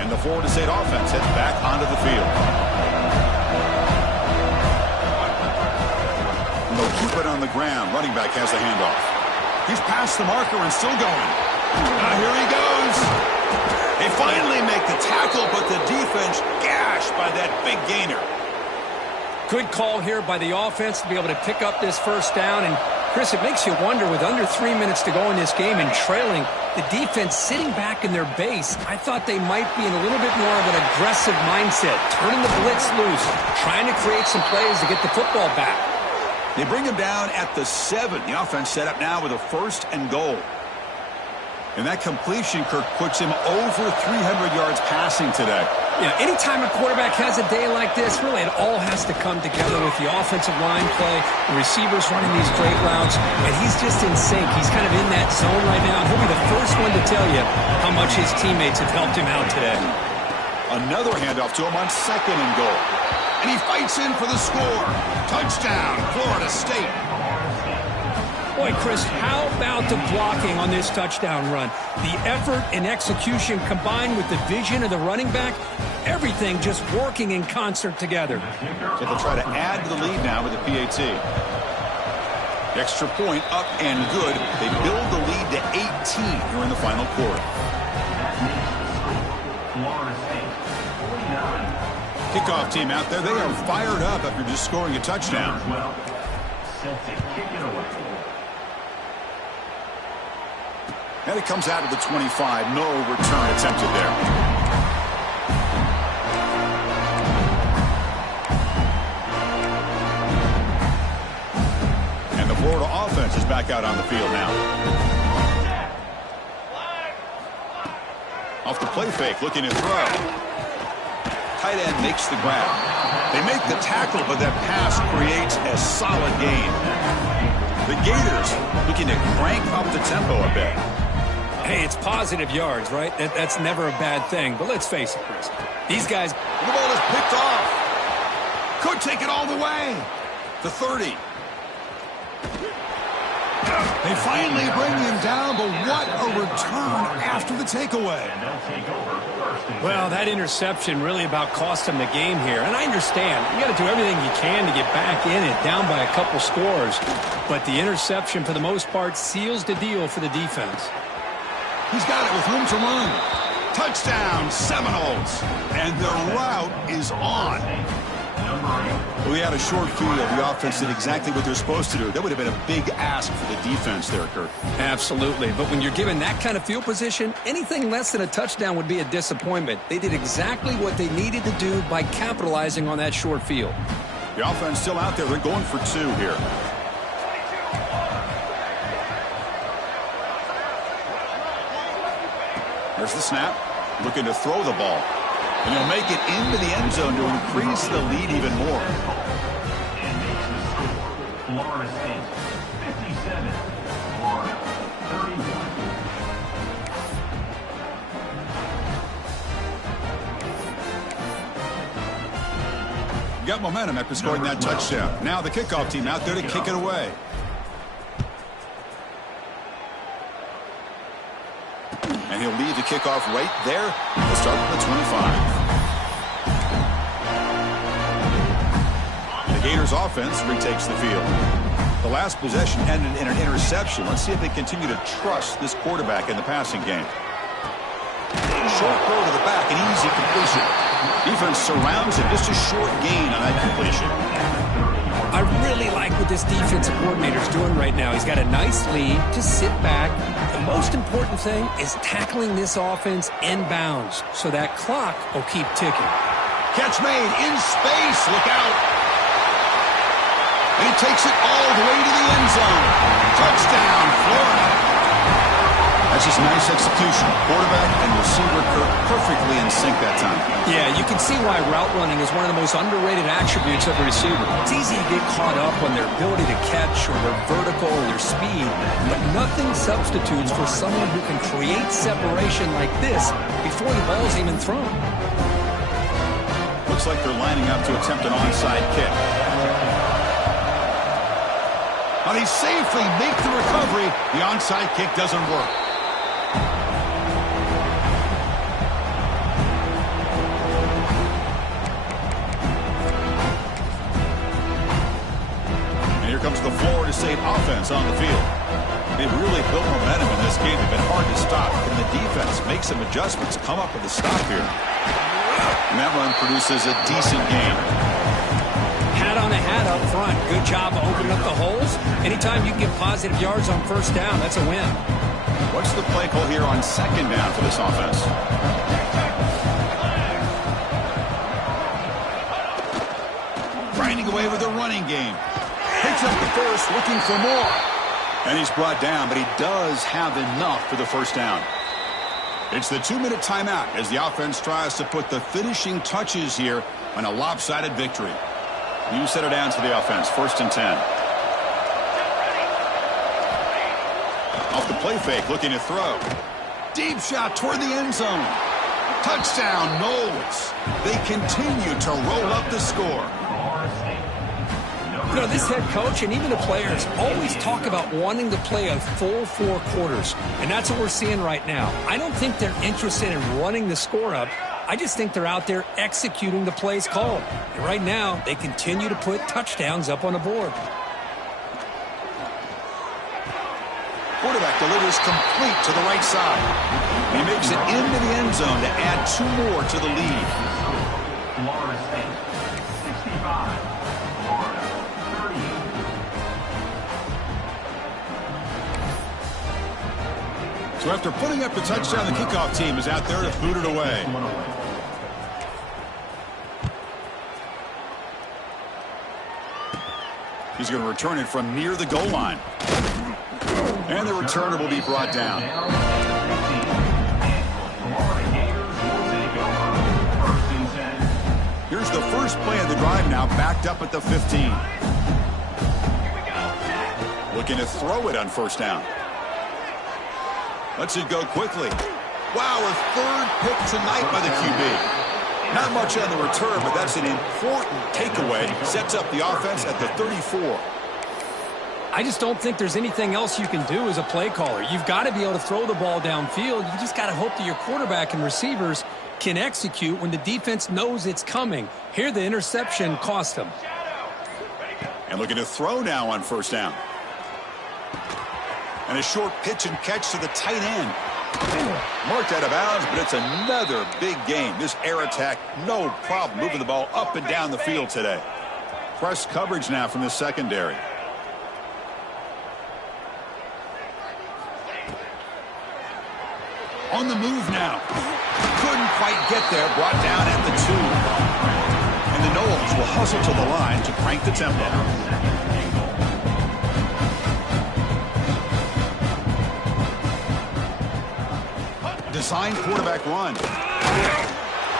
And the Florida State offense heads back onto the field. And they'll keep it on the ground. Running back has the handoff. He's past the marker and still going. Here he goes. They finally make the tackle, but the defense gashed by that big gainer. Good call here by the offense to be able to pick up this first down. And, Chris, it makes you wonder, with under 3 minutes to go in this game and trailing, the defense sitting back in their base, I thought they might be in a little bit more of an aggressive mindset, turning the blitz loose, trying to create some plays to get the football back. They bring him down at the 7. The offense set up now with a 1st and goal. And that completion, Kirk, puts him over 300 yards passing today. Yeah, anytime a quarterback has a day like this, really it all has to come together with the offensive line play, the receivers running these great routes, and he's just in sync. He's kind of in that zone right now, and he'll be the first one to tell you how much his teammates have helped him out today. Another handoff to him on 2nd and goal. And he fights in for the score. Touchdown, Florida State. Boy, Chris, how about the blocking on this touchdown run? The effort and execution combined with the vision of the running back, everything just working in concert together. So they'll try to add to the lead now with the PAT. Extra point up and good. They build the lead to 18 here in the final quarter. Florida State, 49. Kickoff team out there. They are fired up after just scoring a touchdown. 12, set to kick it away. And it comes out of the 25. No return attempted there. And the Florida offense is back out on the field now. Off the play fake, looking to throw. Tight end makes the grab. They make the tackle, but that pass creates a solid gain. The Gators looking to crank up the tempo a bit. Hey, it's positive yards, right? That's never a bad thing. But let's face it, Chris. These guys... The ball is picked off. Could take it all the way. The 30. They finally bring him down, but what a return after the takeaway. And they'll take over first and Well, that interception really about cost them the game here. And I understand. You got to do everything you can to get back in it, down by a couple scores. But the interception, for the most part, seals the deal for the defense. He's got it with room to run. Touchdown, Seminoles. And the route is on. We had a short field. The offense did exactly what they're supposed to do. That would have been a big ask for the defense there, Kurt. Absolutely. But when you're given that kind of field position, anything less than a touchdown would be a disappointment. They did exactly what they needed to do by capitalizing on that short field. The offense still out there. They're going for 2 here. There's the snap. Looking to throw the ball. And he'll make it into the end zone to increase the lead even more. and makes the score. Florida State 57, Florida 31. Got momentum after scoring that touchdown. Now the kickoff team out there to kick it away. And he'll lead the kickoff right there. We'll start with the 25. The Gators offense retakes the field. The last possession ended in an interception. Let's see if they continue to trust this quarterback in the passing game. Short throw to the back, an easy completion. Defense surrounds him. Just a short gain on that completion. I really like what this defensive coordinator is doing right now. He's got a nice lead. Just sit back. The most important thing is tackling this offense inbounds so that clock will keep ticking. Catch made in space. Look out. And he takes it all the way to the end zone. Touchdown, Florida. That's just nice execution. Quarterback and receiver perfectly in sync that time. Yeah, you can see why route running is one of the most underrated attributes of a receiver. It's easy to get caught up on their ability to catch or their vertical or their speed, but nothing substitutes for someone who can create separation like this before the ball's even thrown. Looks like they're lining up to attempt an onside kick. But he safely makes the recovery. The onside kick doesn't work. Comes the Florida State offense on the field. They've really built momentum in this game. They've been hard to stop. And the defense makes some adjustments, come up with a stop here. And that run produces a decent gain. Hat on the hat up front. Good job of opening up the holes. Anytime you can get positive yards on first down, that's a win. What's the play call here on second down for this offense? Grinding away with the running game. Picks up the first, looking for more. And he's brought down, but he does have enough for the first down. It's the 2-minute timeout as the offense tries to put the finishing touches here on a lopsided victory. New set of downs for the offense, 1st and 10. Off the play fake, looking to throw. Deep shot toward the end zone. Touchdown, Noles. They continue to roll up the score. You know, this head coach and even the players always talk about wanting to play a full 4 quarters, and that's what we're seeing right now. I don't think they're interested in running the score up. I just think they're out there executing the plays called. And right now, they continue to put touchdowns up on the board. Quarterback delivers complete to the right side. He makes it into the end zone to add 2 more to the lead. Florida State 65, Florida 38. So after putting up the touchdown, the kickoff team is out there to boot it away. He's going to return it from near the goal line. And the returner will be brought down. Here's the first play of the drive now, backed up at the 15. Looking to throw it on first down. Lets it go quickly. Wow, a third pick tonight by the QB. Not much on the return, but that's an important takeaway. Sets up the offense at the 34. I just don't think there's anything else you can do as a play caller. You've got to be able to throw the ball downfield. You just got to hope that your quarterback and receivers can execute when the defense knows it's coming. Here, the interception cost them. And looking to throw now on first down. And a short pitch and catch to the tight end. Marked out of bounds, but it's another big game. This air attack, no problem moving the ball up and down the field today. Press coverage now from the secondary. On the move now. Couldn't quite get there. Brought down at the 2. And the Knowles will hustle to the line to crank the tempo. Design quarterback run.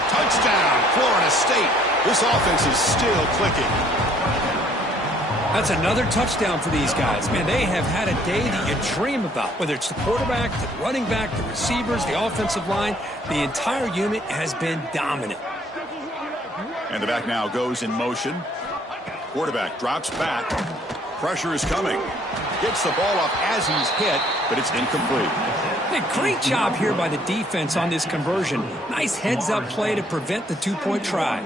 Touchdown, Florida State. This offense is still clicking. That's another touchdown for these guys. Man, they have had a day that you dream about. Whether it's the quarterback, the running back, the receivers, the offensive line, the entire unit has been dominant. And the back now goes in motion. Quarterback drops back. Pressure is coming. Gets the ball up as he's hit, but it's incomplete. Hey, great job here by the defense on this conversion. Nice heads-up play to prevent the two-point try.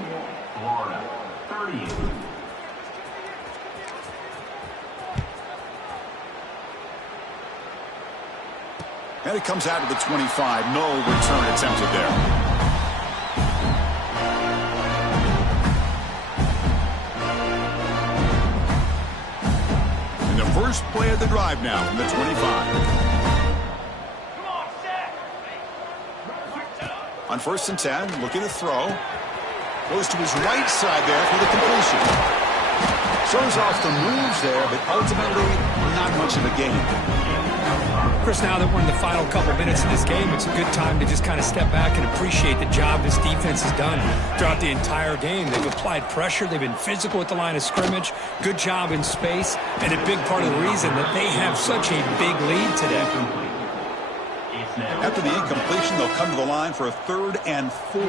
And it comes out to the 25. No return attempted there. And the first play of the drive now from the 25. On first and 10, looking to throw. Goes to his right side there for the completion. Shows off the moves there, but ultimately not much of a gain. Chris, now that we're in the final couple minutes of this game, it's a good time to just kind of step back and appreciate the job this defense has done throughout the entire game. They've applied pressure. They've been physical at the line of scrimmage. Good job in space, and a big part of the reason that they have such a big lead today. After the incompletion, they'll come to the line for a 3rd and 4.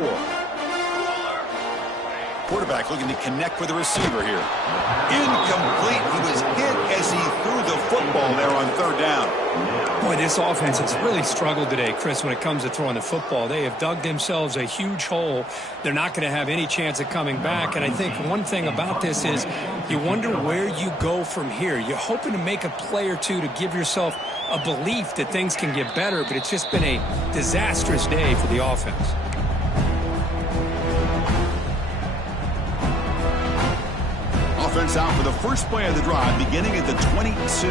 Quarterback looking to connect with the receiver here. Incomplete. He was hit as he threw the football there on 3rd down. Boy, this offense has really struggled today, Chris, when it comes to throwing the football. They have dug themselves a huge hole. They're not going to have any chance of coming back. And I think one thing about this is you wonder where you go from here. You're hoping to make a play or two to give yourself a belief that things can get better, but it's just been a disastrous day for the offense. Offense out for the first play of the drive, beginning at the 22.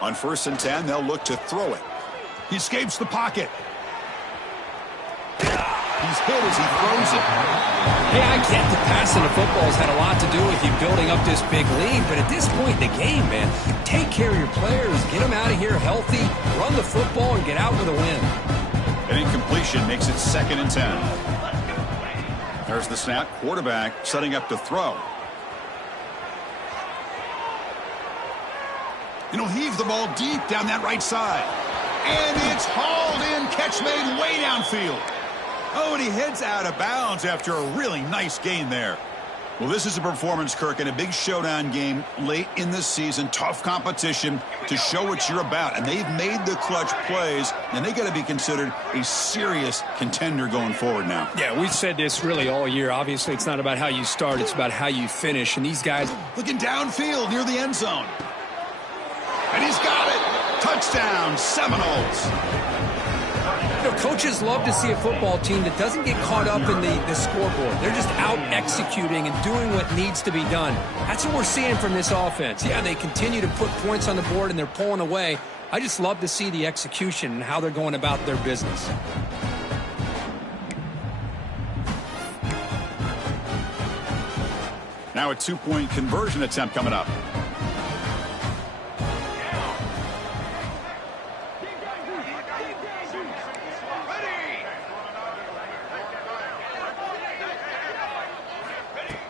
On first and 10, they'll look to throw it. He escapes the pocket. He's hit as he throws it. Hey, I get that passing the football has had a lot to do with you building up this big lead, but at this point in the game, man, take care of your players, get them out of here healthy, run the football, and get out with a win. An incompletion makes it 2nd and 10. There's the snap. Quarterback setting up to throw. And he'll heave the ball deep down that right side. And it's hauled in. Catch made way downfield. Oh, and he heads out of bounds after a really nice gain there. Well, this is a performance, Kirk, in a big showdown game late in the season. Tough competition to show what you're about. And they've made the clutch plays, and they got to be considered a serious contender going forward now. Yeah, we've said this really all year. Obviously, it's not about how you start. It's about how you finish. And these guys looking downfield near the end zone. And he's got it. Touchdown, Seminoles. You know, coaches love to see a football team that doesn't get caught up in the scoreboard. They're just out executing and doing what needs to be done. That's what we're seeing from this offense. Yeah, they continue to put points on the board and they're pulling away. I just love to see the execution and how they're going about their business. Now a two-point conversion attempt coming up.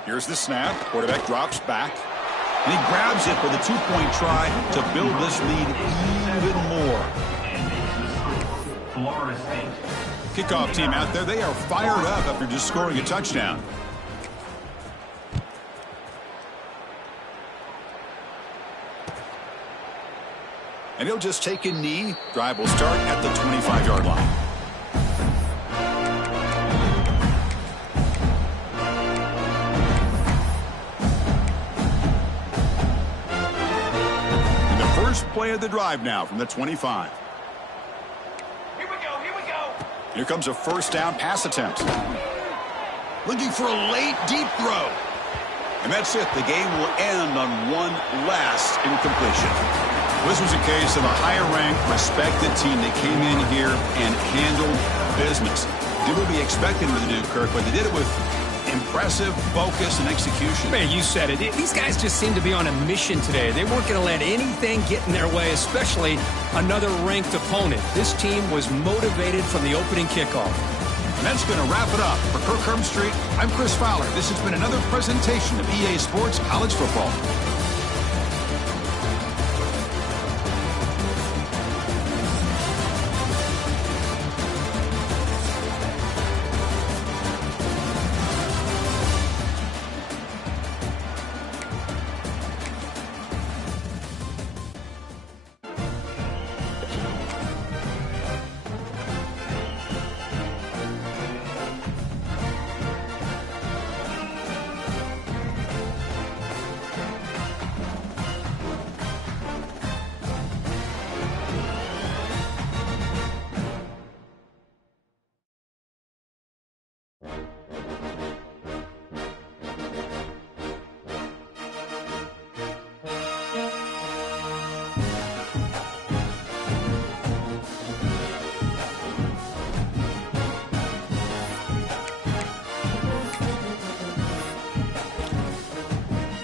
Here's the snap. Quarterback drops back. And he grabs it for the two-point try to build this lead even more. Florida State. Kickoff team out there. They are fired up after just scoring a touchdown. And he'll just take a knee. Drive will start at the 25-yard line. And the first play of the drive now from the 25. Here we go. Here comes a first down pass attempt. Looking for a late deep throw. And that's it. The game will end on one last incompletion. This was a case of a higher-ranked, respected team that came in here and handled business. Did what we expected them to do, Kirk, but they did it with impressive focus and execution. Man, you said it. These guys just seem to be on a mission today. They weren't going to let anything get in their way, especially another ranked opponent. This team was motivated from the opening kickoff. And that's going to wrap it up. For Kirk Herbstreit, I'm Chris Fowler. This has been another presentation of EA Sports College Football.